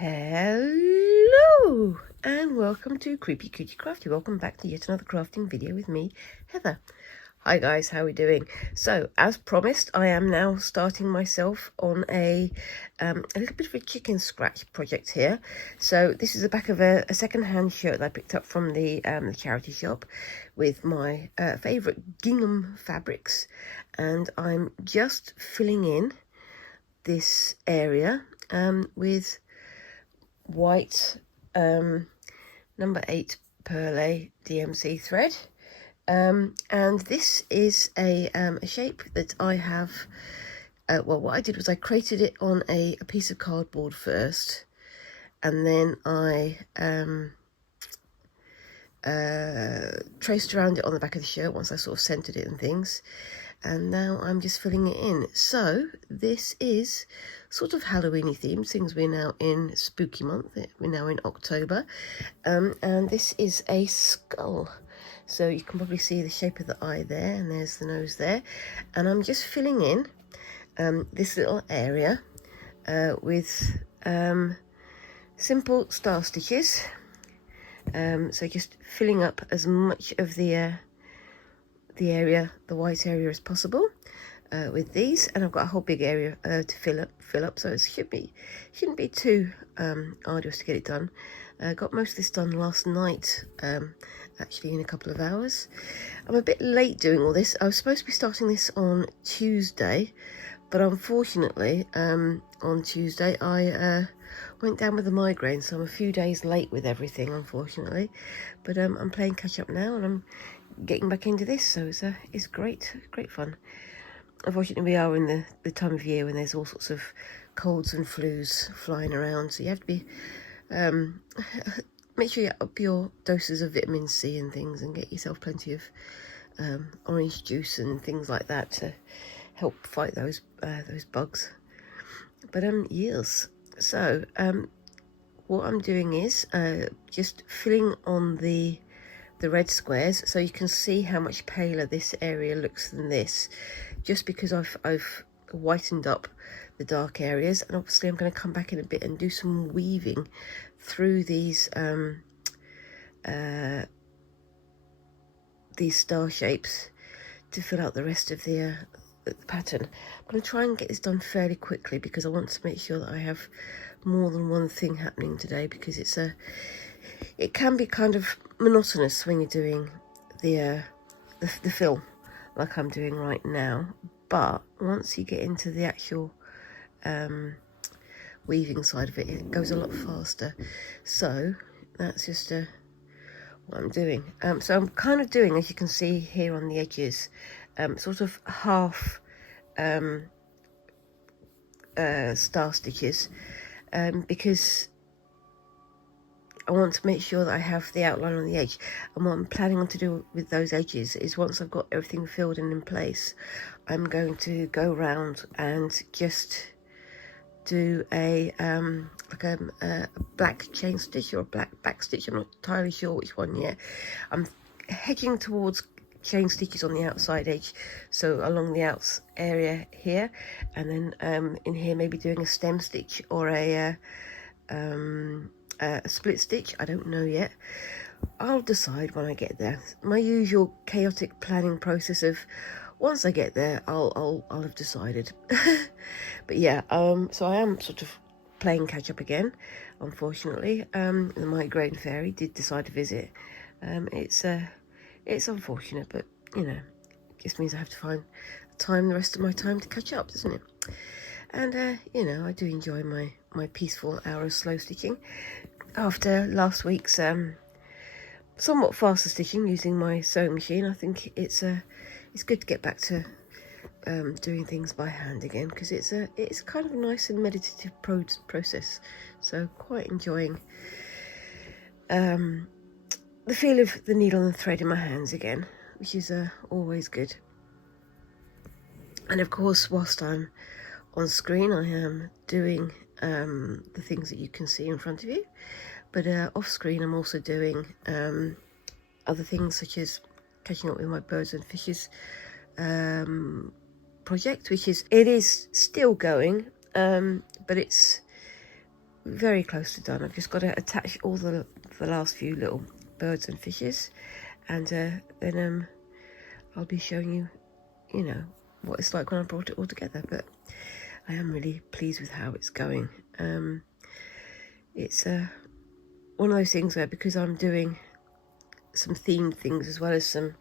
Hello and welcome to Creepy Cootie Crafty. Welcome back to yet another crafting video with me, Heather. Hi guys, how are we doing? So as promised, I am now starting myself on a little bit of a chicken scratch project here. So this is the back of a second-hand shirt that I picked up from the charity shop with my favourite gingham fabrics, and I'm just filling in this area with white number 8 Perle DMC thread, and this is a shape that I have. Well, what I did was I created it on a piece of cardboard first, and then I traced around it on the back of the shirt once I sort of centered it and things, and now I'm just filling it in. So this is sort of Halloweeny themed, since we're now in spooky month. We're now in October, and this is a skull, so you can probably see the shape of the eye there, and there's the nose there, and I'm just filling in this little area with simple star stitches. So just filling up as much of the area, the white area, as possible with these, and I've got a whole big area to fill up, so it shouldn't be too arduous to get it done. Got most of this done last night, actually in a couple of hours. I'm a bit late doing all this. I was supposed to be starting this on Tuesday, but unfortunately on Tuesday I went down with a migraine, so I'm a few days late with everything, unfortunately. But I'm playing catch up now, and I'm getting back into this, so it's great fun. Unfortunately, we are in the time of year when there's all sorts of colds and flus flying around, so you have to be make sure you up your doses of vitamin C and things, and get yourself plenty of orange juice and things like that to help fight those bugs. But yes, so what I'm doing is just filling on the red squares, so you can see how much paler this area looks than this, just because I've whitened up the dark areas. And obviously I'm going to come back in a bit and do some weaving through these star shapes to fill out the rest of the pattern. I'm going to try and get this done fairly quickly, because I want to make sure that I have more than one thing happening today, because it can be kind of monotonous when you're doing the fill like I'm doing right now. But once you get into the actual weaving side of it, it goes a lot faster. So that's just what I'm doing. So I'm kind of doing, as you can see here on the edges, sort of half star stitches, because I want to make sure that I have the outline on the edge. And what I'm planning on to do with those edges is, once I've got everything filled and in place, I'm going to go around and just do a black chain stitch or a black back stitch. I'm not entirely sure which one yet. I'm hedging towards chain stitches on the outside edge, so along the outs area here, and then in here maybe doing a stem stitch or a split stitch. I don't know yet. I'll decide when I get there. My usual chaotic planning process of, once I get there, I'll have decided. But yeah, so I am sort of playing catch up again, unfortunately. The migraine fairy did decide to visit. It's unfortunate, but you know, it just means I have to find the rest of my time to catch up, doesn't it? And you know, I do enjoy my peaceful hour of slow stitching after last week's somewhat faster stitching using my sewing machine. I think it's good to get back to doing things by hand again, because it's kind of a nice and meditative process. So quite enjoying the feel of the needle and thread in my hands again, which is always good. And of course, whilst I'm on screen, I am doing the things that you can see in front of you, but off screen I'm also doing other things, such as catching up with my birds and fishes project, which is still going, but very close to done. I've just got to attach all the last few little birds and fishes, and then I'll be showing you, you know, what it's like when I brought it all together. But I am really pleased with how it's going. It's one of those things where, because I'm doing some themed things as well as some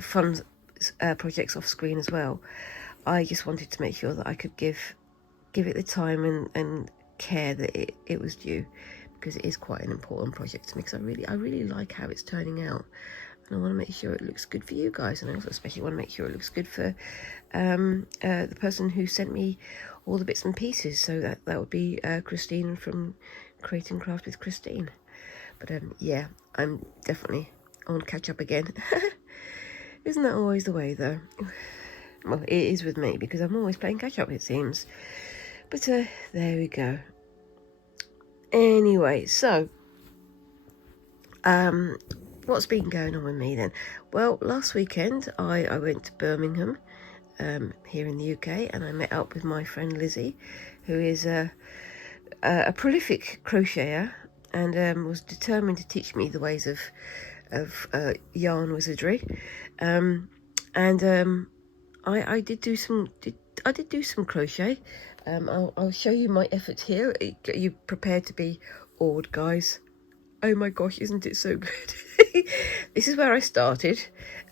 fun projects off screen as well, I just wanted to make sure that I could give it the time and care that it was due, because it is quite an important project to me, because I really like how it's turning out, and I want to make sure it looks good for you guys, and I also especially want to make sure it looks good for the person who sent me all the bits and pieces. So that would be Christine from Create and Craft with Christine. But yeah, I'm definitely on catch up again. Isn't that always the way, though? Well, it is with me, because I'm always playing catch up, it seems. But there we go. Anyway, so what's been going on with me then? Well, last weekend I went to Birmingham, here in the UK, and I met up with my friend Lizzie, who is a prolific crocheter, and was determined to teach me the ways of yarn wizardry. I did do some crochet. I'll show you my effort here. Are you prepared to be awed, guys? Oh my gosh, isn't it so good? This is where I started,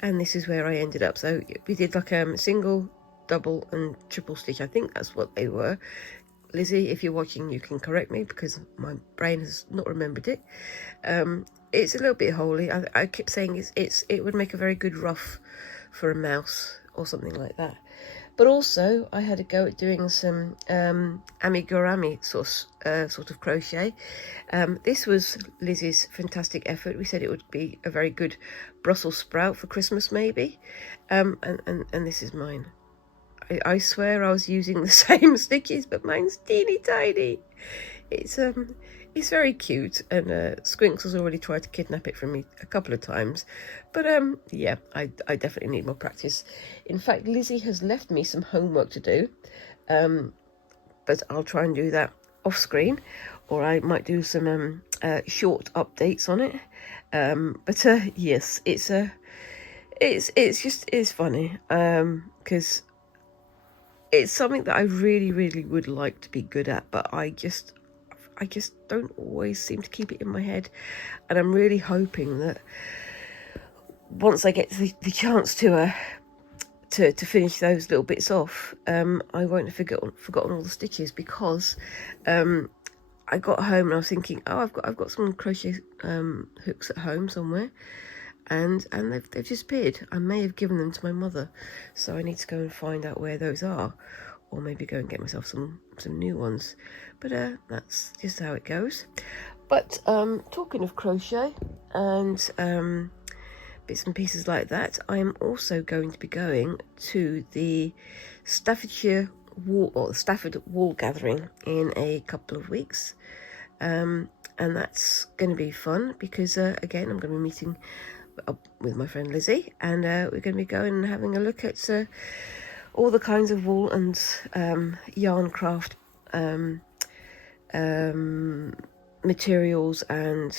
and this is where I ended up. So we did like single, double and triple stitch. I think that's what they were. Lizzie, if you're watching, you can correct me, because my brain has not remembered it. It's a little bit holy. I kept saying it would make a very good ruff for a mouse or something like that. But also I had a go at doing some amigurumi sort of crochet. This was Lizzie's fantastic effort. We said it would be a very good Brussels sprout for Christmas, maybe. And this is mine. I swear I was using the same stitches, but mine's teeny tiny. It's very cute, and Squinks has already tried to kidnap it from me a couple of times. But yeah, I definitely need more practice. In fact, Lizzie has left me some homework to do, but I'll try and do that off screen, or I might do some short updates on it. But yes, it's funny, because it's something that I really would like to be good at, but I just don't always seem to keep it in my head. And I'm really hoping that once I get the chance to finish those little bits off, I won't have forgotten all the stitches, because I got home and I was thinking, oh, I've got some crochet hooks at home somewhere, and they've disappeared. I may have given them to my mother, so I need to go and find out where those are, or maybe go and get myself some new ones. But that's just how it goes. But talking of crochet and bits and pieces like that, I am also going to be going to the Stafford Wool Gathering in a couple of weeks, and that's going to be fun, because again, I'm going to be meeting up with my friend Lizzie, and we're going to be going and having a look at all the kinds of wool and yarn craft materials and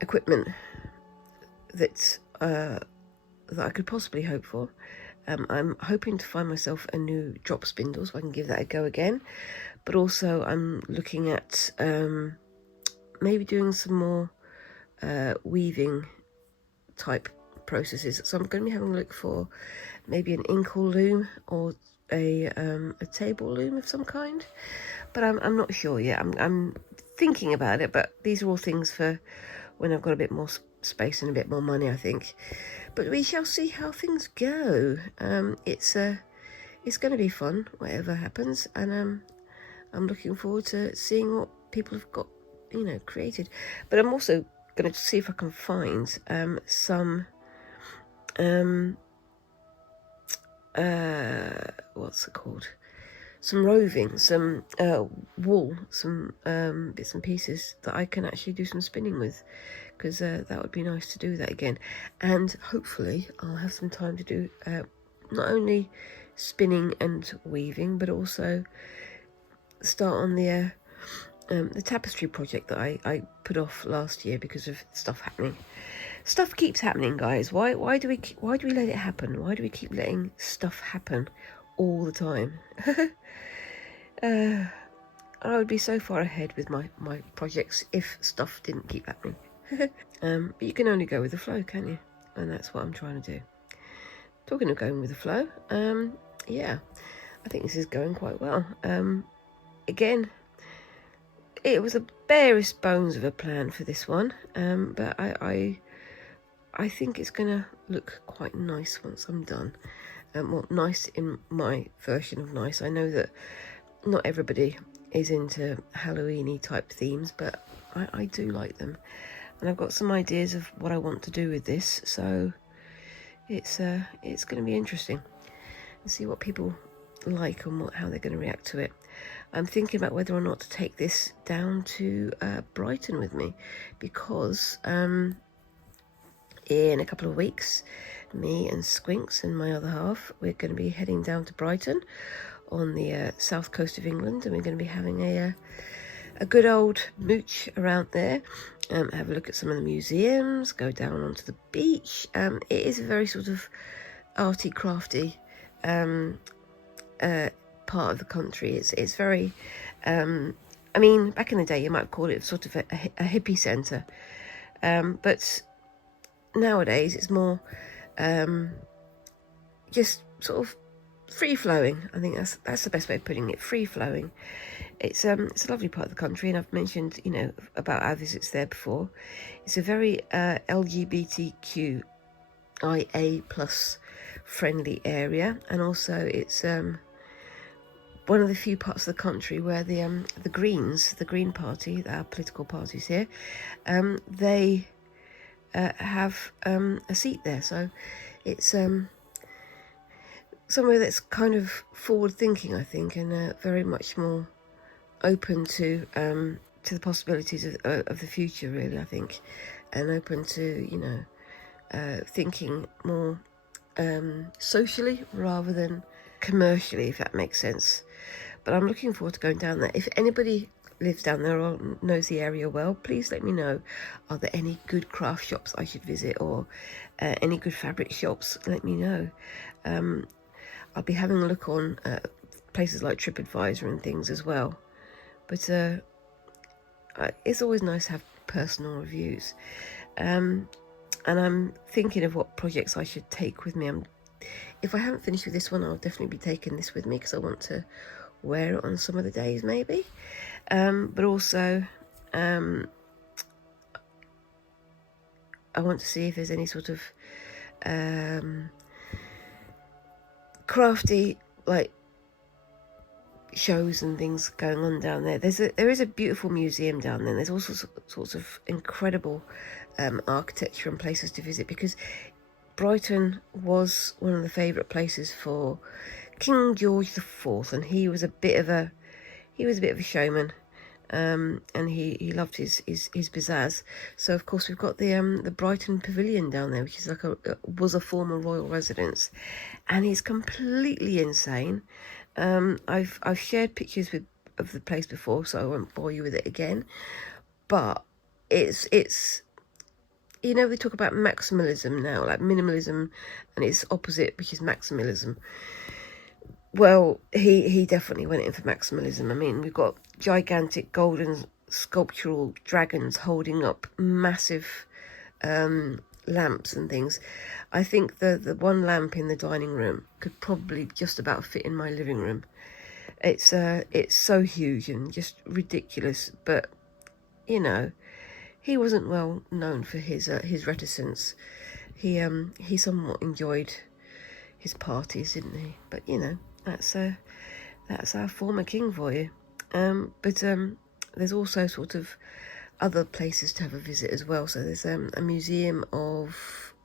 equipment that I could possibly hope for. I'm hoping to find myself a new drop spindle, so I can give that a go again. But also I'm looking at maybe doing some more weaving type processes. So I'm going to be having a look for maybe an inkle loom, or a table loom of some kind. But I'm not sure yet. I'm thinking about it, but these are all things for when I've got a bit more space and a bit more money, I think. But we shall see how things go. It's going to be fun, whatever happens, and I'm looking forward to seeing what people have got, created. But I'm also going to see if I can find some what's it called? some roving, some wool, some bits and pieces that I can actually do some spinning with, because that would be nice to do that again. And hopefully I'll have some time to do not only spinning and weaving, but also start on the tapestry project that I put off last year because of stuff happening. Stuff keeps happening, guys. Why do we let it happen? Why do we keep letting stuff happen all the time? I would be so far ahead with my projects if stuff didn't keep happening. But you can only go with the flow, can't you? And that's what I'm trying to do. Talking of going with the flow, yeah, I think this is going quite well. Again, it was the barest bones of a plan for this one, but I think it's gonna look quite nice once I'm done. Well, nice in my version of nice. I know that not everybody is into Halloween-y type themes, but I do like them, and I've got some ideas of what I want to do with this, so it's going to be interesting and see what people like and how they're going to react to it. I'm thinking about whether or not to take this down to Brighton with me, because in a couple of weeks, me and Squinks and my other half, we're going to be heading down to Brighton on the south coast of England, and we're going to be having a good old mooch around there. Have a look at some of the museums, go down onto the beach. It is a very sort of arty, crafty part of the country. It's very, I mean, back in the day you might call it sort of a hippie centre, but nowadays it's more just sort of free-flowing. I think that's the best way of putting it, free-flowing. It's a lovely part of the country, and I've mentioned, you know, about our visits there before. It's a very LGBTQIA plus friendly area, and also it's one of the few parts of the country where the Greens, the Green Party, our political parties here, they have a seat there. So it's somewhere that's kind of forward-thinking, I think, and very much more open to the possibilities of the future, really, I think, and open to, you know, thinking more socially rather than commercially, if that makes sense. But I'm looking forward to going down there. If anybody lives down there or knows the area well, please let me know. Are there any good craft shops I should visit, or any good fabric shops? Let me know. I'll be having a look on places like TripAdvisor and things as well. But it's always nice to have personal reviews. And I'm thinking of what projects I should take with me. If I haven't finished with this one, I'll definitely be taking this with me, because I want to wear it on some of the days, maybe. But also, I want to see if there's any sort of crafty, like, shows and things going on down there. There is a beautiful museum down there. There's also sorts of incredible architecture and places to visit, because Brighton was one of the favourite places for King George IV, and he was a bit of a showman, and he loved his pizzazz. So of course we've got the Brighton Pavilion down there, which is like was a former royal residence, and it's completely insane. I've shared pictures of the place before, so I won't bore you with it again. But it's you know, we talk about maximalism now, like minimalism and its opposite, which is maximalism. Well, he definitely went in for maximalism. I mean, we've got gigantic golden sculptural dragons holding up massive lamps and things. I think the one lamp in the dining room could probably just about fit in my living room. It's so huge and just ridiculous. But you know, he wasn't well known for his reticence. He somewhat enjoyed his parties, didn't he? But you know, that's our former king for you. But there's also sort of other places to have a visit as well. So there's a museum of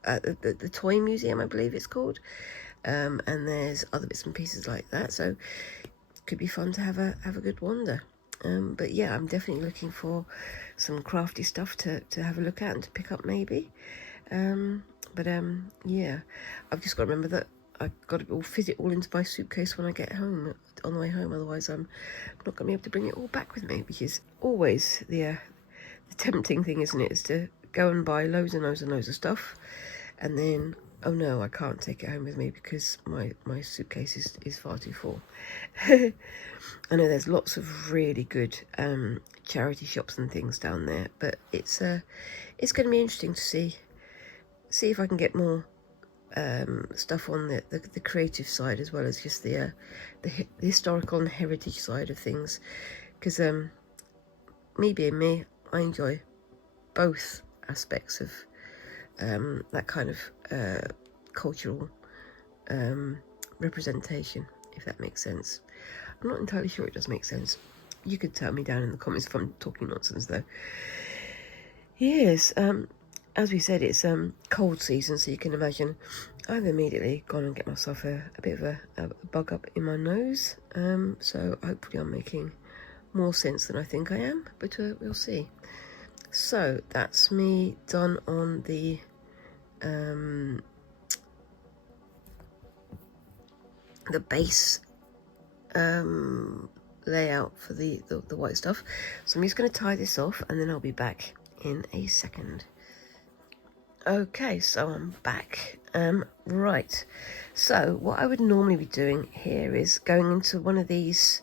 the toy museum, I believe it's called, and there's other bits and pieces like that. So could be fun to have a good wander. But yeah, I'm definitely looking for some crafty stuff to have a look at and to pick up maybe. Yeah, I've just got to remember that I've got to all fit it all into my suitcase when I get home, on the way home. Otherwise, I'm not going to be able to bring it all back with me, which is always the tempting thing, isn't it? Is to go and buy loads and loads and loads of stuff, and then, oh no, I can't take it home with me because my suitcase is far too full. I know there's lots of really good charity shops and things down there, but it's going to be interesting to see if I can get more stuff on the creative side as well as just the historical and heritage side of things, because me being me, I enjoy both aspects of that kind of cultural representation, if that makes sense. I'm not entirely sure it does make sense. You could tell me down in the comments if I'm talking nonsense though. Yes, as we said, it's cold season, so you can imagine I've immediately gone and get myself a bit of a bug up in my nose. So hopefully I'm making more sense than I think I am, but we'll see. So that's me done on the base layout for the white stuff. So I'm just going to tie this off and then I'll be back in a second. Okay, so I'm back. Right, so what I would normally be doing here is going into one of these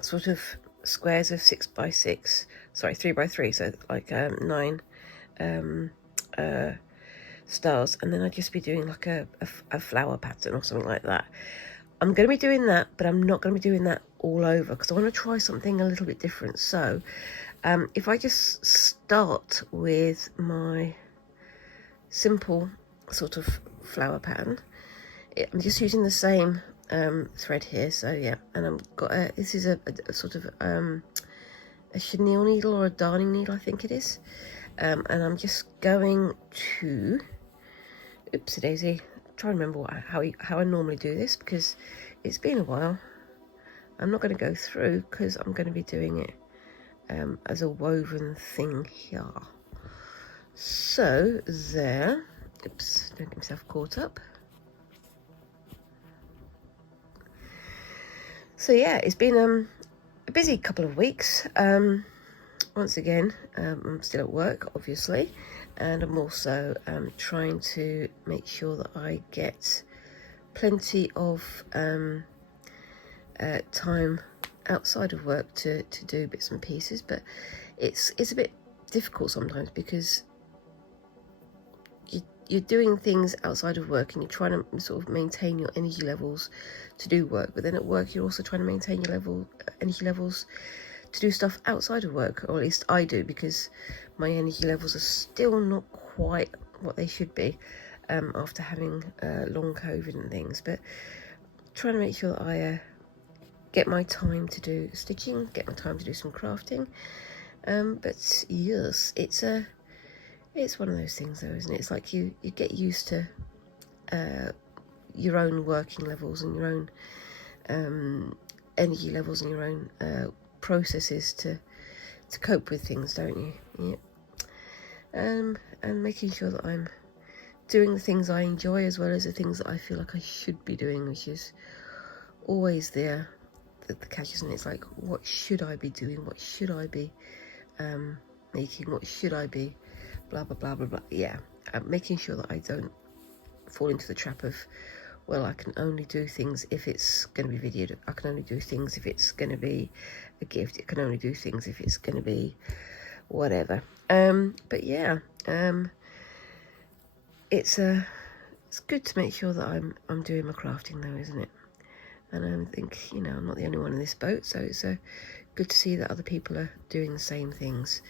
sort of squares of 6x6, sorry, 3x3, so like 9 stars, and then I'd just be doing like a flower pattern or something like that. I'm going to be doing that, but I'm not going to be doing that all over because I want to try something a little bit different. So if I just start with my simple sort of flower pattern, I'm just using the same thread here. So yeah, and I've got this is a sort of a chenille needle or a darning needle, I think it is, and I'm just going to, oopsie daisy, try and remember how I normally do this because it's been a while. I'm not going to go through because I'm going to be doing it as a woven thing here. So there, oops, don't get myself caught up. So yeah, it's been a busy couple of weeks. Once again, I'm still at work, obviously, and I'm also trying to make sure that I get plenty of time outside of work to do bits and pieces. But it's a bit difficult sometimes because you're doing things outside of work and you're trying to sort of maintain your energy levels to do work, but then at work you're also trying to maintain your energy levels to do stuff outside of work, or at least I do, because my energy levels are still not quite what they should be after having long COVID and things. But trying to make sure that I get my time to do stitching, get my time to do some crafting. But yes, it's one of those things though, isn't it? It's like you get used to your own working levels and your own energy levels and your own processes to cope with things, don't you? Yeah. And making sure that I'm doing the things I enjoy as well as the things that I feel like I should be doing, which is always the catch, isn't it? It's like, what should I be doing? What should I be making? What should I be blah blah blah blah blah. Yeah, making sure that I don't fall into the trap of, well, I can only do things if it's going to be videoed, I can only do things if it's going to be a gift, I can only do things if it's going to be whatever. But yeah, it's good to make sure that I'm doing my crafting though, isn't it? And I think, you know, I'm not the only one in this boat, so it's good to see that other people are doing the same things.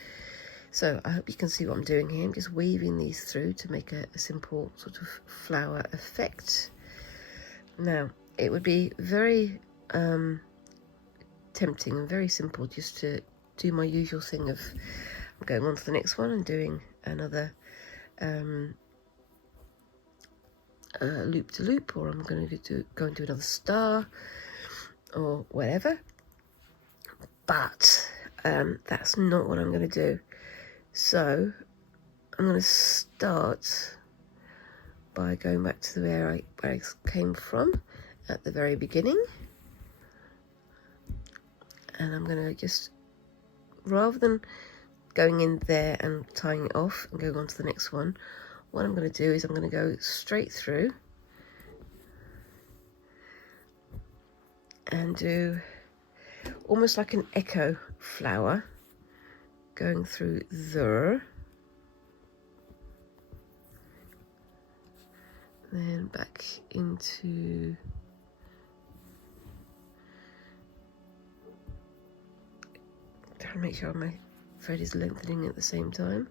So I hope you can see what I'm doing here. I'm just weaving these through to make a simple sort of flower effect. Now, it would be very tempting and very simple just to do my usual thing of going on to the next one and doing another loop to loop, or I'm going to go and do another star. or whatever. But that's not what I'm going to do. So I'm going to start by going back to where I came from at the very beginning. And I'm going to just, rather than going in there and tying it off and going on to the next one, what I'm going to do is I'm going to go straight through and do almost like an echo flower going through there, then back into trying to make sure my thread is lengthening at the same time,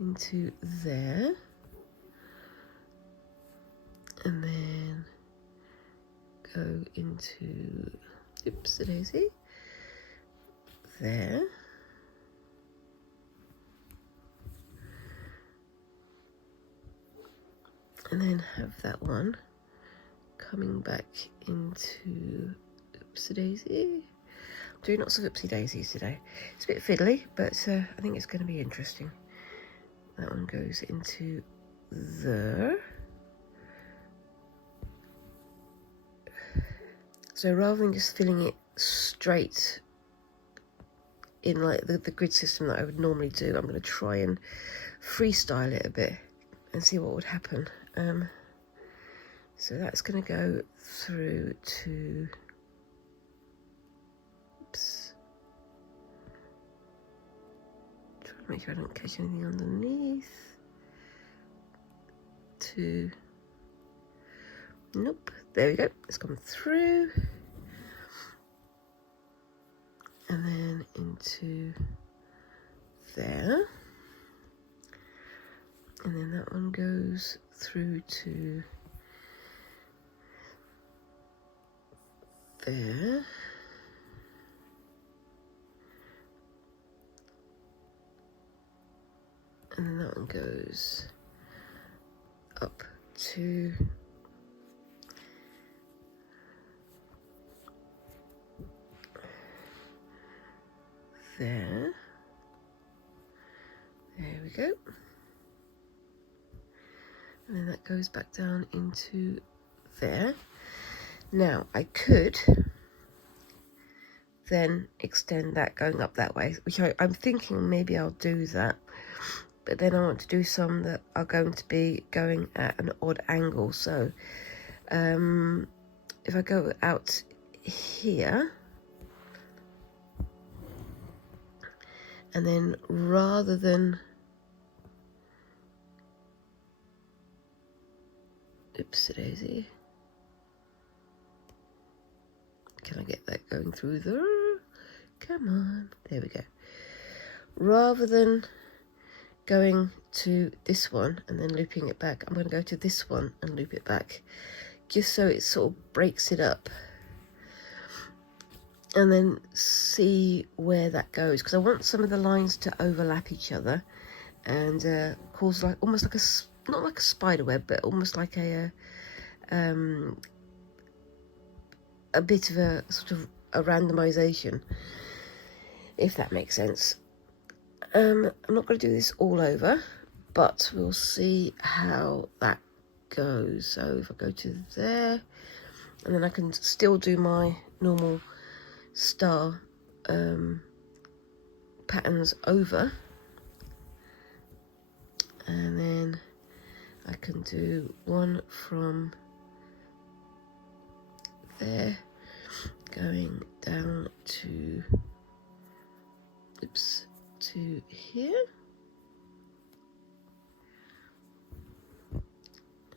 into there, and then go into, oops a daisy, there, and then have that one coming back into, oops a daisy. Doing lots of oopsie daisies today. It's a bit fiddly, but I think it's going to be interesting. That one goes into there. So rather than just filling it straight in like the grid system that I would normally do, I'm going to try and freestyle it a bit and see what would happen. So that's going to go through to, oops, try to make sure I don't catch anything underneath, to, nope, there we go, it's gone through, and then into there, and then that one goes through to there, and then that one goes up to there. There we go. And then that goes back down into there. Now I could then extend that going up that way, which I'm thinking maybe I'll do that, but then I want to do some that are going to be going at an odd angle. So if I go out here, and then rather than, oops daisy, can I get that going through there? Come on, there we go. Rather than going to this one and then looping it back, I'm going to go to this one and loop it back, just so it sort of breaks it up, and then see where that goes, because I want some of the lines to overlap each other and cause like almost like a, not like a spider web, but almost like a bit of a sort of a randomization, if that makes sense. I'm not going to do this all over, but we'll see how that goes. So if I go to there, and then I can still do my normal star patterns over, and then I can do one from there going down to, oops, to here,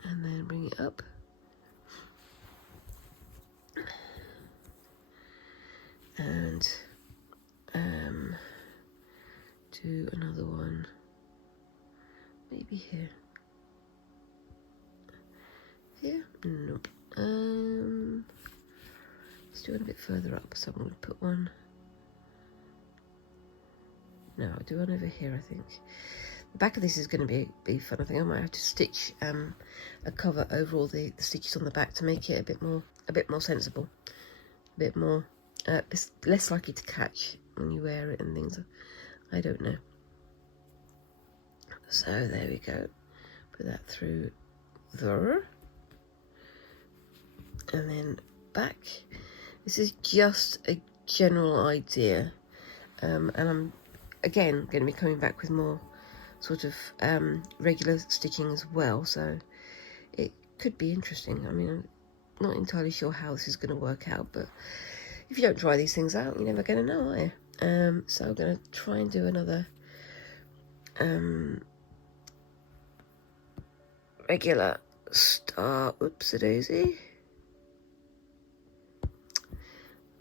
and then bring it up, and do another one maybe here, nope, let's do it a bit further up. So I'm going to put one, no, I'll do one over here. I think the back of this is going to be fun. I think I might have to stitch a cover over all the stitches on the back to make it a bit more sensible. a bit more, it's less likely to catch when you wear it and things. I don't know. So there we go. Put that through there. And then back. This is just a general idea. And I'm, again, going to be coming back with more sort of regular stitching as well. So it could be interesting. I mean, I'm not entirely sure how this is going to work out, but if you don't try these things out, you're never going to know, are you? So I'm going to try and do another regular star. Oops-a-daisy.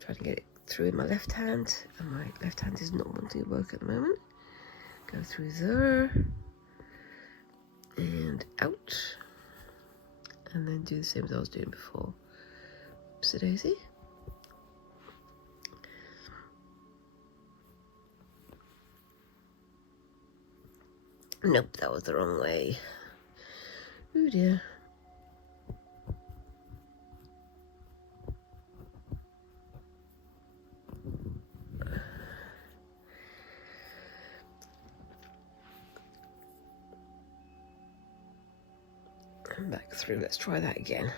Trying to get it through in my left hand, and my left hand is not wanting to work at the moment. Go through there and out, and then do the same as I was doing before. Oops-a-daisy. Nope, that was the wrong way. Oh dear. And back through, let's try that again.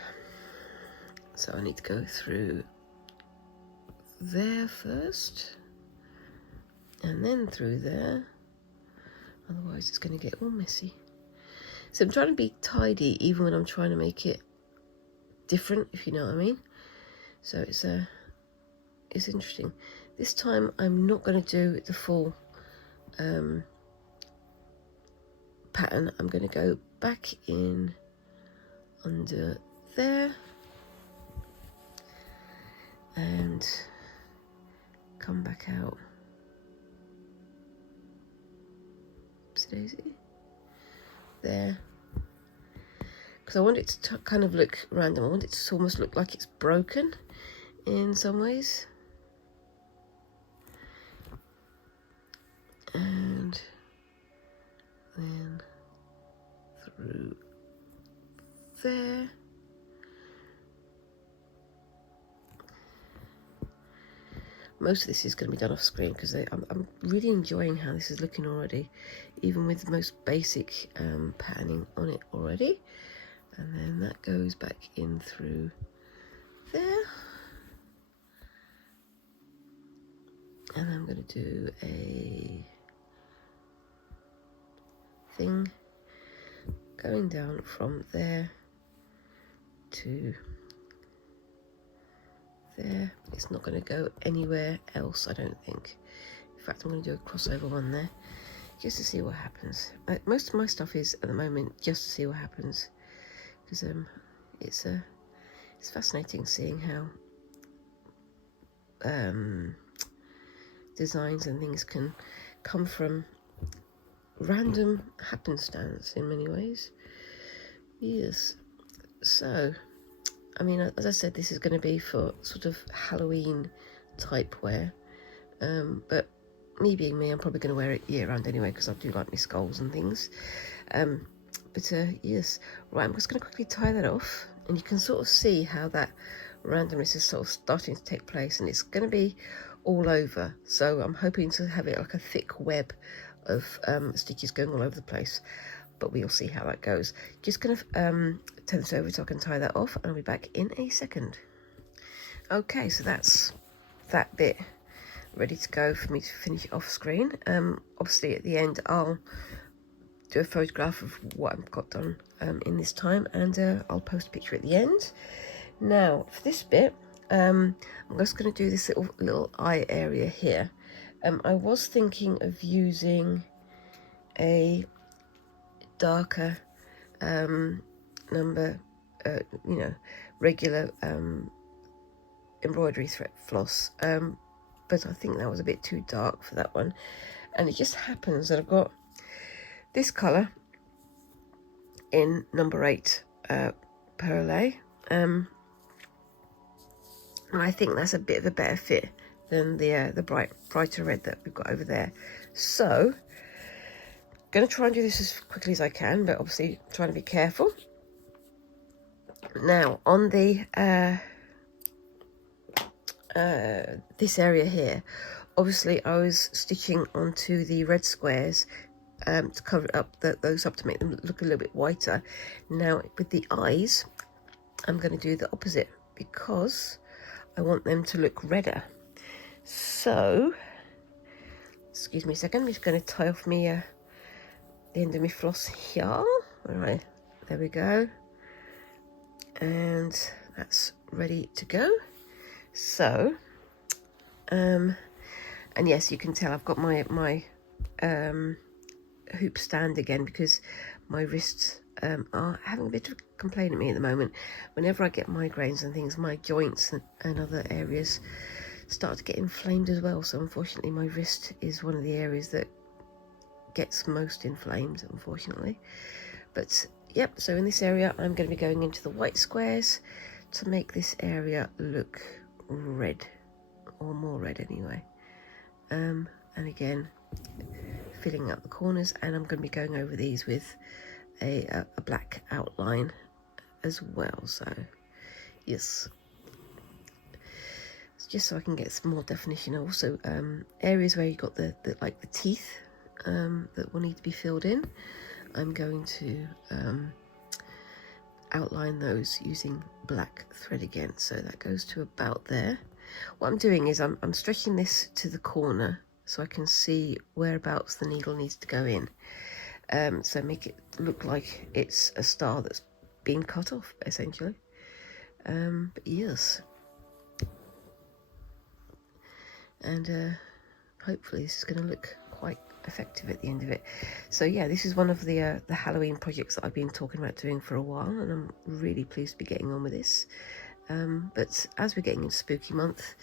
So I need to go through there first, and then through there. Otherwise it's going to get all messy. So I'm trying to be tidy even when I'm trying to make it different, if you know what I mean. So it's interesting. This time I'm not going to do the full pattern. I'm going to go back in under there and come back out. Oopsie-daisy. There, because I want it to kind of look random. I want it to almost look like it's broken in some ways. And then through there. Most of this is going to be done off screen because I'm really enjoying how this is looking already, even with the most basic patterning on it already. And then that goes back in through there. And I'm going to do a thing going down from there to there. It's not going to go anywhere else, I don't think. In fact, I'm going to do a crossover one there just to see what happens. Most of my stuff is at the moment just to see what happens, because it's fascinating seeing how designs and things can come from random happenstance in many ways. Yes. So I mean, as I said, this is going to be for sort of Halloween type wear, but me being me, I'm probably going to wear it year round anyway, because I do like my skulls and things. But yes, right, I'm just going to quickly tie that off, and you can sort of see how that randomness is sort of starting to take place, and it's going to be all over. So I'm hoping to have it like a thick web of stitches going all over the place, but we'll see how that goes. Just going to turn this over so I can tie that off, and I'll be back in a second. Okay, so that's that bit ready to go for me to finish off screen. Obviously at the end I'll do a photograph of what I've got done in this time, and I'll post a picture at the end. Now for this bit, I'm just going to do this little eye area here. I was thinking of using a darker number, regular embroidery thread floss, but I think that was a bit too dark for that one. And it just happens that I've got this colour in number 8 Perle, and I think that's a bit of a better fit than the brighter red that we've got over there. So I'm going to try and do this as quickly as I can, but obviously trying to be careful. Now on the this area here. Obviously I was stitching onto the red squares to cover up those up to make them look a little bit whiter. Now with the eyes I'm going to do the opposite because I want them to look redder. So excuse me a second, I'm just going to tie off me the end of my floss here. All right, there we go, and that's ready to go. So and yes, you can tell I've got my hoop stand again because my wrists are having a bit of a complaint at me at the moment. Whenever I get migraines and things, my joints and other areas start to get inflamed as well. So unfortunately my wrist is one of the areas that gets most inflamed, unfortunately. But yep, so in this area I'm going to be going into the white squares to make this area look red, or more red anyway. And again, filling up the corners, and I'm going to be going over these with a black outline as well. So yes, just so I can get some more definition. Also areas where you got the like the teeth that will need to be filled in, I'm going to outline those using black thread again. So that goes to about there. What I'm doing is I'm stretching this to the corner so I can see whereabouts the needle needs to go in. So make it look like it's a star that's being cut off, essentially. But yes, and hopefully this is going to look quite effective at the end of it. So yeah, this is one of the Halloween projects that I've been talking about doing for a while, and I'm really pleased to be getting on with this. But as we're getting into spooky month,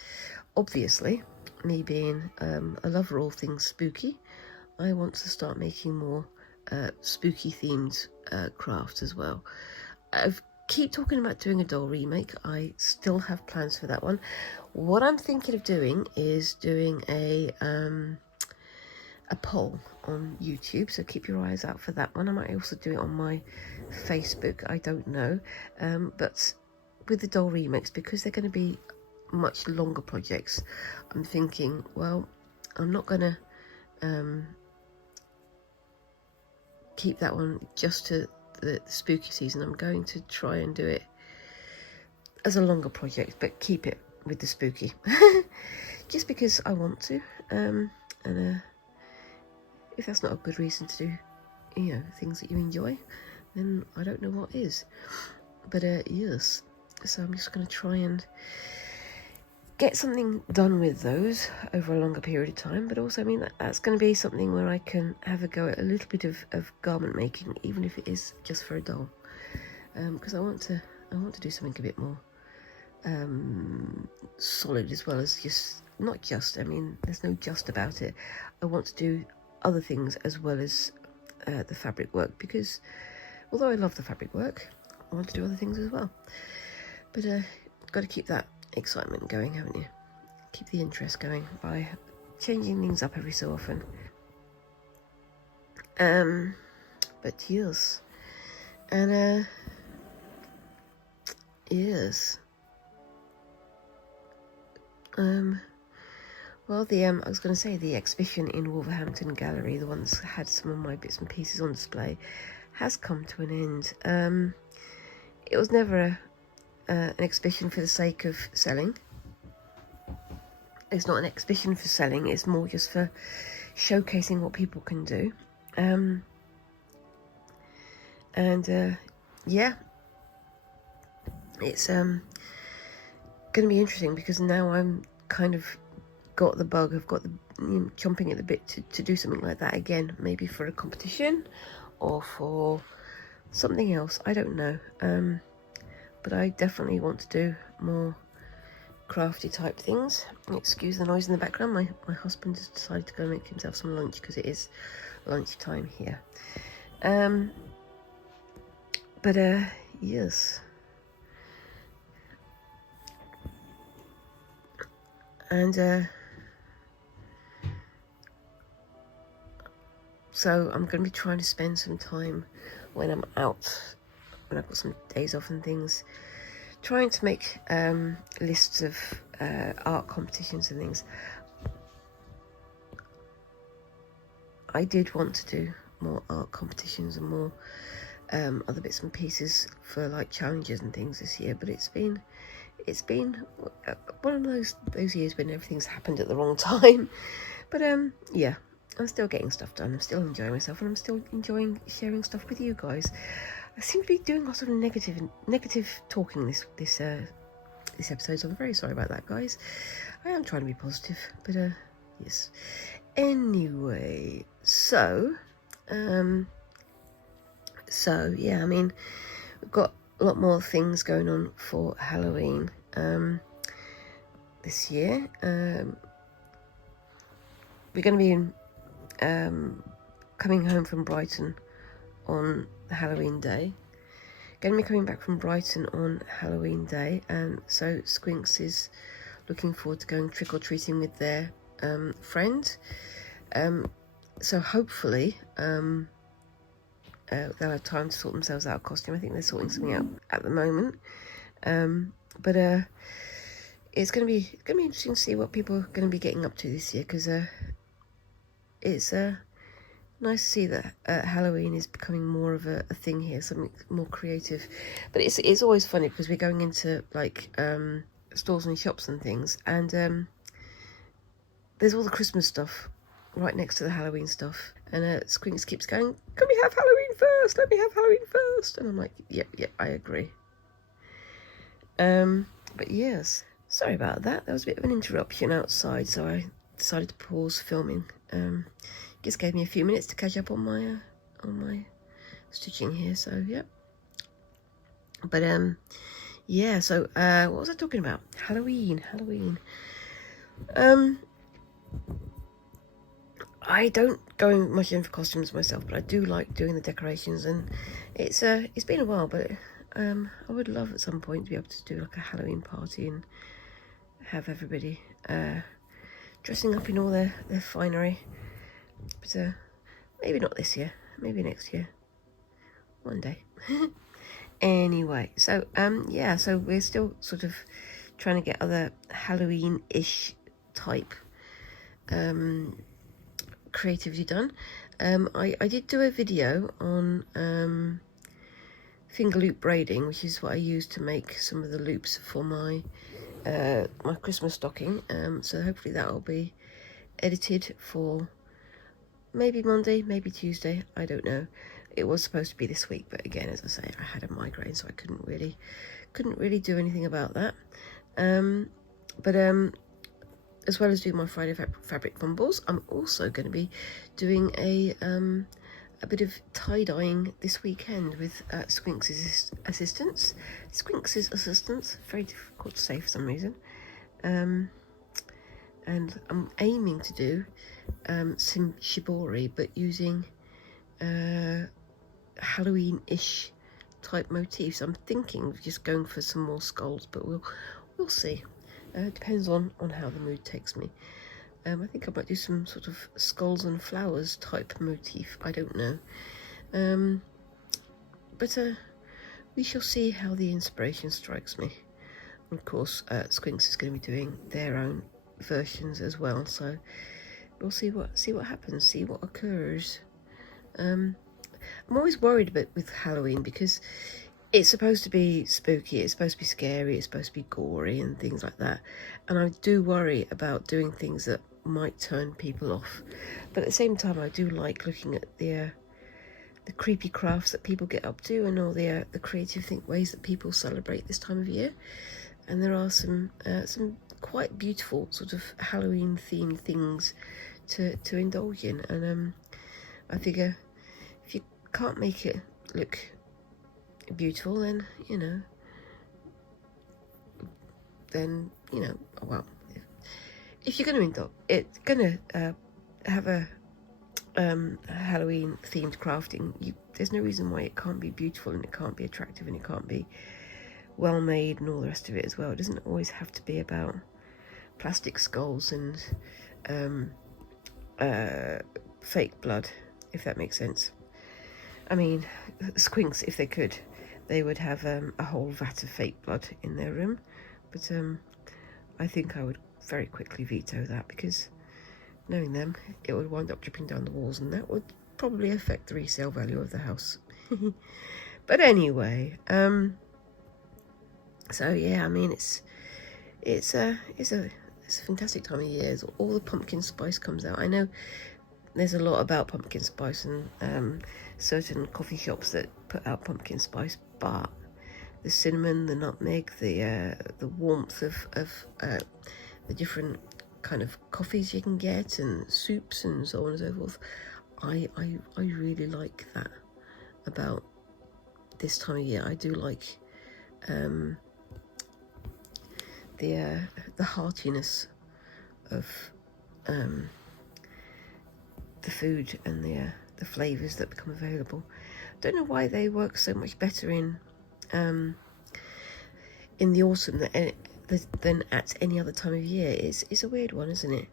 obviously, me being a lover of all things spooky, I want to start making more spooky themed crafts as well. I keep talking about doing a doll remake. I still have plans for that one. What I'm thinking of doing is doing a poll on YouTube, so keep your eyes out for that one. I might also do it on my Facebook, I don't know. But with the doll remakes, because they're going to be much longer projects, I'm thinking, well, I'm not going to keep that one just to the spooky season. I'm going to try and do it as a longer project, but keep it with the spooky just because I want to. And if that's not a good reason to do, you know, things that you enjoy, then I don't know what is. But yes, so I'm just going to try and get something done with those over a longer period of time. But also, I mean, that's going to be something where I can have a go at a little bit of garment making, even if it is just for a doll, because I want to do something a bit more solid, as well as not just, I mean, there's no just about it. I want to do other things as well as the fabric work, because although I love the fabric work, I want to do other things as well. But got to keep that excitement going, haven't you? Keep the interest going by changing things up every so often. But yes, and yes, well, the I was going to say the exhibition in Wolverhampton Gallery, the one that's had some of my bits and pieces on display, has come to an end. It was never an exhibition for the sake of selling. It's not an exhibition for selling, it's more just for showcasing what people can do. Yeah, it's going to be interesting, because now I'm kind of got the bug. I've got the chomping at the bit to do something like that again, maybe for a competition or for something else, I don't know. But I definitely want to do more crafty type things. Excuse the noise in the background. My husband has decided to go make himself some lunch because it is lunchtime here. But yes. And so I'm going to be trying to spend some time when I'm out, when I've got some days off and things, trying to make lists of art competitions and things. I did want to do more art competitions and more other bits and pieces for like challenges and things this year, but it's been one of those years when everything's happened at the wrong time. But yeah, I'm still getting stuff done. I'm still enjoying myself, and I'm still enjoying sharing stuff with you guys. I seem to be doing lots of negative talking this episode, so I'm very sorry about that, guys. I am trying to be positive, but yes. Anyway, so yeah, I mean, we've got a lot more things going on for Halloween this year. We're going to be coming home from Brighton on the Halloween day. Going to be coming back from Brighton on Halloween day, and so Squinks is looking forward to going trick-or-treating with their friend. So hopefully they'll have time to sort themselves out of costume. I think they're sorting something out at the moment. But it's going to be interesting to see what people are going to be getting up to this year, because it's nice to see that Halloween is becoming more of a thing here, something more creative. But it's always funny because we're going into like stores and shops and things, and there's all the Christmas stuff right next to the Halloween stuff, and Squinks keeps going, "Can we have Halloween first? Let me have Halloween first." And I'm like, yep, I agree. But yes, sorry about that. There was a bit of an interruption outside, so I decided to pause filming. Just gave me a few minutes to catch up on my stitching here. So yep. But yeah. So what was I talking about? Halloween. I don't go much in for costumes myself, but I do like doing the decorations, and it's been a while, but I would love at some point to be able to do like a Halloween party and have everybody dressing up in all their finery. But maybe not this year, maybe next year, one day. Anyway, so yeah, so we're still sort of trying to get other Halloween-ish type creativity done. I did do a video on finger loop braiding, which is what I used to make some of the loops for my my Christmas stocking. So hopefully that'll be edited for maybe Monday, maybe Tuesday, I don't know. It was supposed to be this week, but again, as I say, I had a migraine, so I couldn't really do anything about that. But as well as doing my Friday fabric fumbles, I'm also going to be doing a bit of tie-dyeing this weekend with Squinks' assistance. Very difficult to say for some reason. And I'm aiming to do some shibori, but using Halloween-ish type motifs. I'm thinking of just going for some more skulls, but we'll see. Depends on how the mood takes me. I think I might do some sort of skulls and flowers type motif. I don't know. But we shall see how the inspiration strikes me. And of course, Squinks is going to be doing their own versions as well. So we'll see what happens, see what occurs. I'm always worried a bit with Halloween because it's supposed to be spooky, it's supposed to be scary, it's supposed to be gory and things like that. And I do worry about doing things that might turn people off. But at the same time, I do like looking at the creepy crafts that people get up to, and all the creative ways that people celebrate this time of year. And there are some quite beautiful sort of Halloween themed things to indulge in. And I figure if you can't make it look beautiful, then well, if you're going to have a Halloween themed crafting, there's no reason why it can't be beautiful, and it can't be attractive, and it can't be well made and all the rest of it as well. It doesn't always have to be about plastic skulls and fake blood, if that makes sense. I mean, Squinks, if they could, they would have a whole vat of fake blood in their room, but I think I would very quickly veto that, because knowing them, it would wind up dripping down the walls, and that would probably affect the resale value of the house. But anyway, so yeah, I mean, it's a fantastic time of year. All the pumpkin spice comes out. I know there's a lot about pumpkin spice, and certain coffee shops that put out pumpkin spice, but the cinnamon, the nutmeg, the warmth of the different kind of coffees you can get, and soups and so on and so forth. I really like that about this time of year. I do like the heartiness of the food and the flavours that become available. Don't know why they work so much better in the autumn than at any other time of year. It's a weird one, isn't it?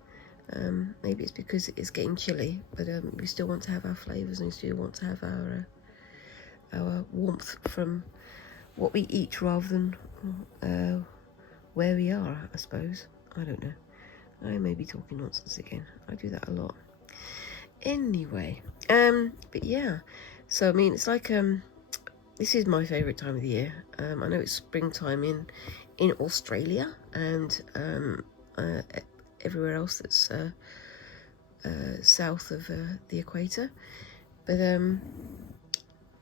Maybe it's because it's getting chilly, but we still want to have our flavours, and we still want to have our warmth from what we eat rather than where we are, I suppose. I don't know. I may be talking nonsense again. I do that a lot. Anyway, but yeah. So I mean, it's like this is my favourite time of the year. I know it's springtime in Australia and everywhere else that's south of the equator, but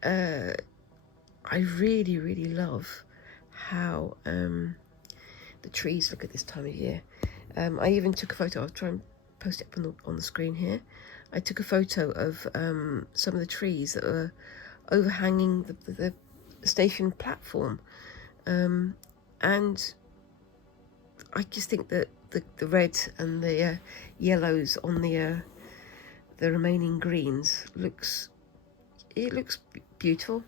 I really love how the trees look at this time of year. I even took a photo. I'll try and post it up on the screen here. I took a photo of some of the trees that were overhanging the station platform, and I just think that the red and the yellows on the remaining greens looks beautiful.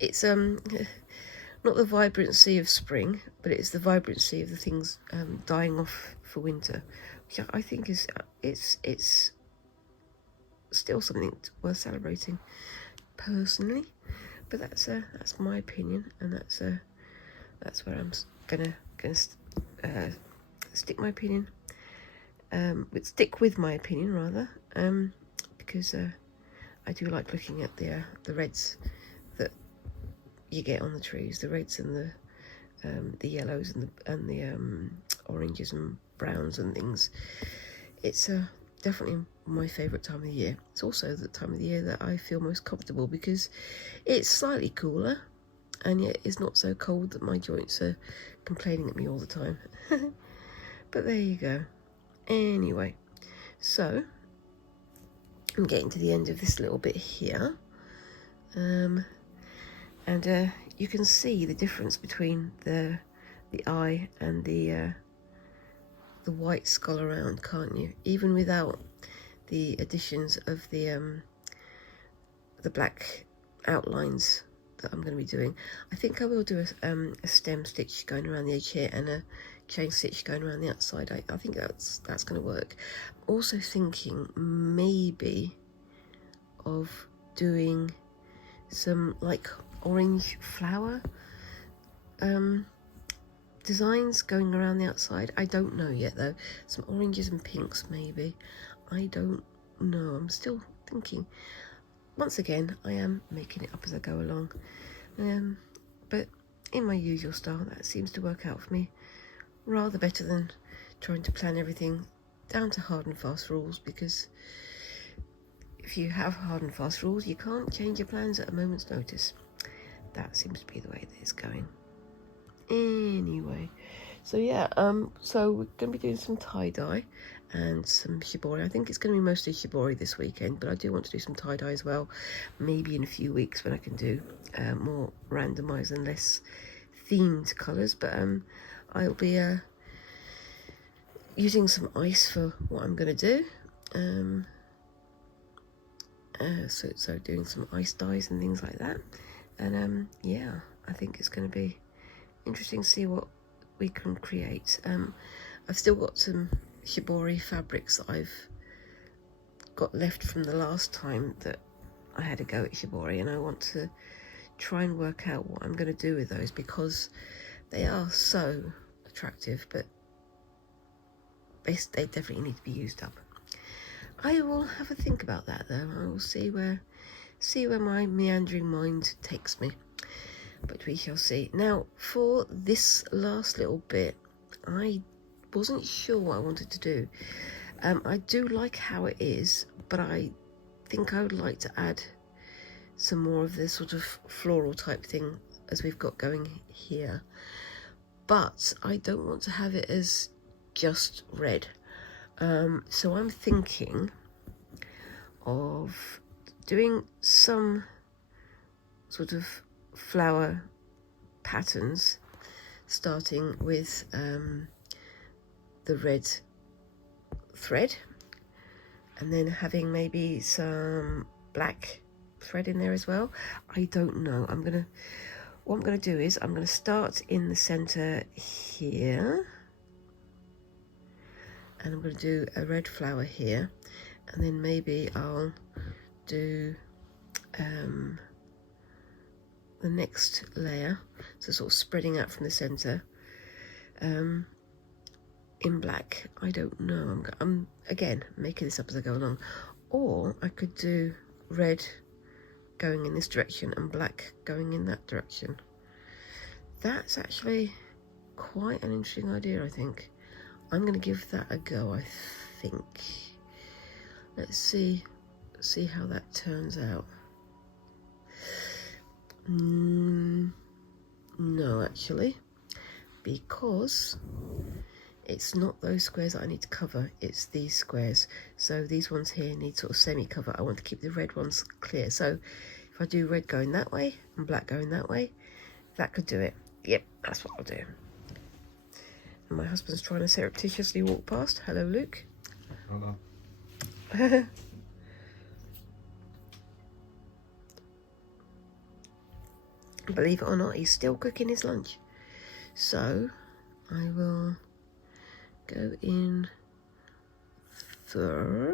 It's not the vibrancy of spring, but it's the vibrancy of the things dying off for winter, which I think is it's still something worth celebrating personally. But that's my opinion, and that's where I'm gonna stick my opinion. Stick with my opinion rather, because I do like looking at the reds that you get on the trees, the reds and the yellows and the oranges and browns and things. It's definitely my favourite time of the year. It's also the time of the year that I feel most comfortable, because it's slightly cooler, and yet it's not so cold that my joints are complaining at me all the time. But there you go. Anyway, so I'm getting to the end of this little bit here, and you can see the difference between the eye and the white skull around, can't you? Even without the additions of the black outlines that I'm going to be doing. I think I will do a stem stitch going around the edge here and a chain stitch going around the outside. I think that's going to work. Also thinking maybe of doing some like orange flower designs going around the outside. I don't know yet though. Some oranges and pinks maybe. I don't know. I'm still thinking. Once again, I am making it up as I go along. But in my usual style, that seems to work out for me rather better than trying to plan everything down to hard and fast rules, because if you have hard and fast rules, you can't change your plans at a moment's notice. That seems to be the way that it's going. Anyway, so yeah, so we're going to be doing some tie-dye and some shibori. I think it's going to be mostly shibori this weekend, but I do want to do some tie-dye as well, maybe in a few weeks when I can do more randomised and less themed colours. But I'll be using some ice for what I'm going to do. So doing some ice dyes and things like that. And yeah, I think it's going to be interesting to see what we can create. I've still got some shibori fabrics that I've got left from the last time that I had a go at shibori, and I want to try and work out what I'm going to do with those, because they are so attractive, but they definitely need to be used up. I will have a think about that though. I will see where my meandering mind takes me, but we shall see. Now for this last little bit, I wasn't sure what I wanted to do. I do like how it is, but I think I would like to add some more of this sort of floral type thing as we've got going here, but I don't want to have it as just red. So I'm thinking of doing some sort of flower patterns, starting with the red thread, and then having maybe some black thread in there as well. I don't know. What I'm gonna do is I'm gonna start in the center here, and I'm gonna do a red flower here, and then maybe I'll do the next layer, so sort of spreading out from the center, in black. I don't know. I'm again making this up as I go along, or I could do red going in this direction and black going in that direction. That's actually quite an interesting idea. I think I'm going to give that a go. I think. Let's see how that turns out. No, actually, because it's not those squares that I need to cover, it's these squares. So these ones here need sort of semi-cover. I want to keep the red ones clear. So if I do red going that way and black going that way, that could do it. Yep, that's what I'll do. And my husband's trying to surreptitiously walk past. Hello, Luke. Hello. Believe it or not, he's still cooking his lunch. So I will go in there.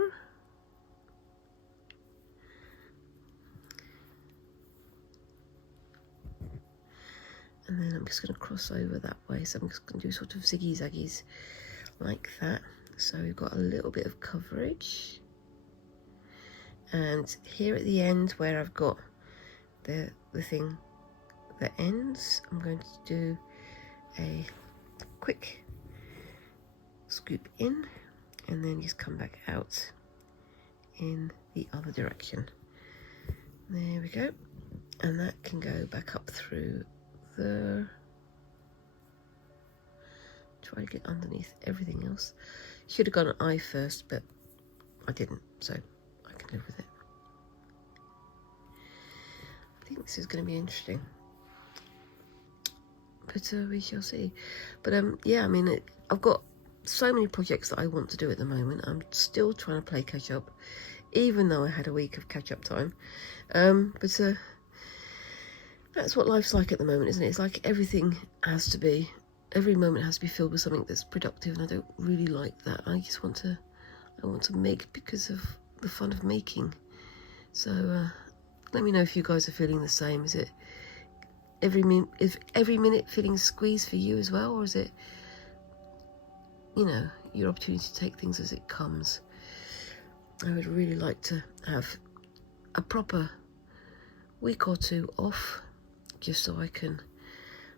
And then I'm just going to cross over that way. So I'm just going to do sort of ziggy-zaggies like that. So we've got a little bit of coverage. And here at the end where I've got the thing that ends, I'm going to do a quick scoop in and then just come back out in the other direction. There we go. And that can go back up through there. Try to get underneath everything else. Should have gone an eye first, but I didn't, so I can live with it. I think this is going to be interesting, but we shall see. But yeah, I mean, I've got so many projects that I want to do at the moment. I'm still trying to play catch up, even though I had a week of catch up time. But that's what life's like at the moment, isn't it? It's like every moment has to be filled with something that's productive, and I don't really like that. I want to make because of the fun of making. So let me know if you guys are feeling the same. Is it every minute feeling squeezed for you as well, or is it, you know, your opportunity to take things as it comes? I would really like to have a proper week or two off, just so I can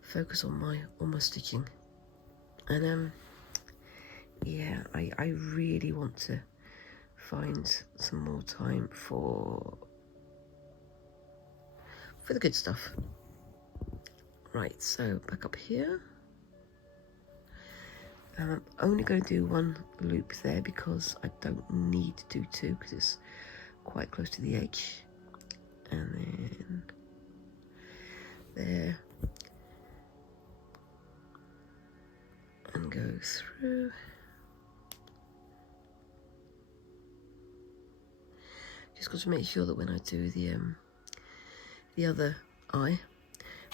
focus on my stitching. And yeah, I really want to find some more time for the good stuff. Right, so back up here. I'm only going to do one loop there because I don't need to do two, because it's quite close to the edge. And then there, and go through. Just got to make sure that when I do the other eye,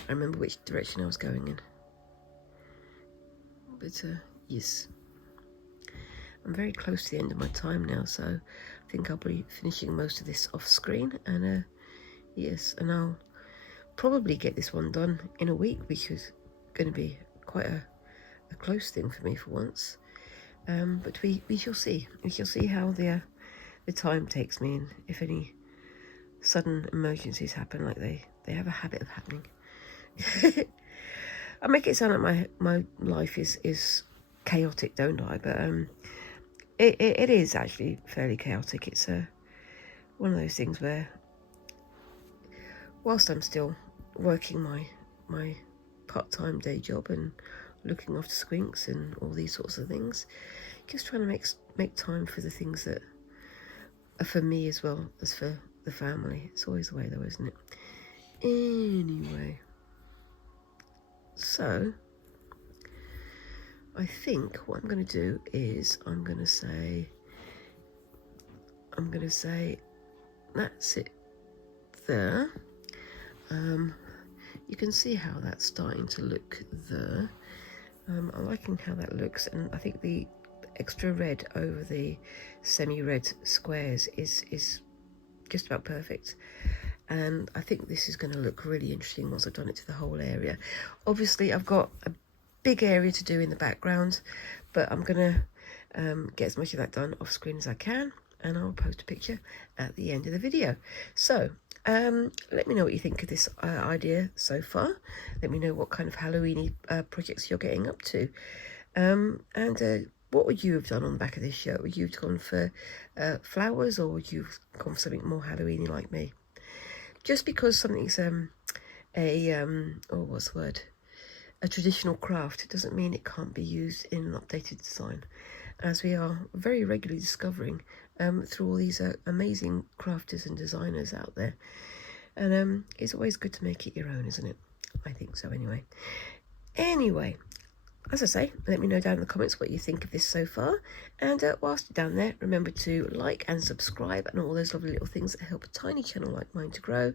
I remember which direction I was going in. But yes, I'm very close to the end of my time now, so I think I'll be finishing most of this off screen. And yes, and I'll probably get this one done in a week, which is going to be quite a close thing for me for once. but we shall see. We shall see how the time takes me, and if any sudden emergencies happen, like they have a habit of happening. I make it sound like my life is chaotic, don't I? But it is actually fairly chaotic. It's one of those things where, whilst I'm still working my part-time day job and looking after squinks and all these sorts of things, just trying to make time for the things that are for me as well as for the family. It's always the way though, isn't it? Anyway, so I think what I'm going to do is I'm going to say that's it there. You can see how that's starting to look there. I'm liking how that looks, and I think the extra red over the semi-red squares is just about perfect. And I think this is going to look really interesting once I've done it to the whole area. Obviously, I've got a big area to do in the background, but I'm going to get as much of that done off screen as I can, and I'll post a picture at the end of the video. So let me know what you think of this idea so far. Let me know what kind of Halloween projects you're getting up to, and what would you have done on the back of this shirt? Would you have gone for flowers, or would you have gone for something more Halloweeny like me? Just because something's a traditional craft, it doesn't mean it can't be used in an updated design, as we are very regularly discovering through all these amazing crafters and designers out there. And it's always good to make it your own, isn't it? I think so anyway. Anyway, as I say, let me know down in the comments what you think of this so far. And whilst you're down there, remember to like and subscribe and all those lovely little things that help a tiny channel like mine to grow.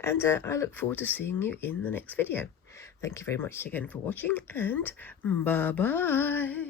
And I look forward to seeing you in the next video. Thank you very much again for watching, and bye-bye.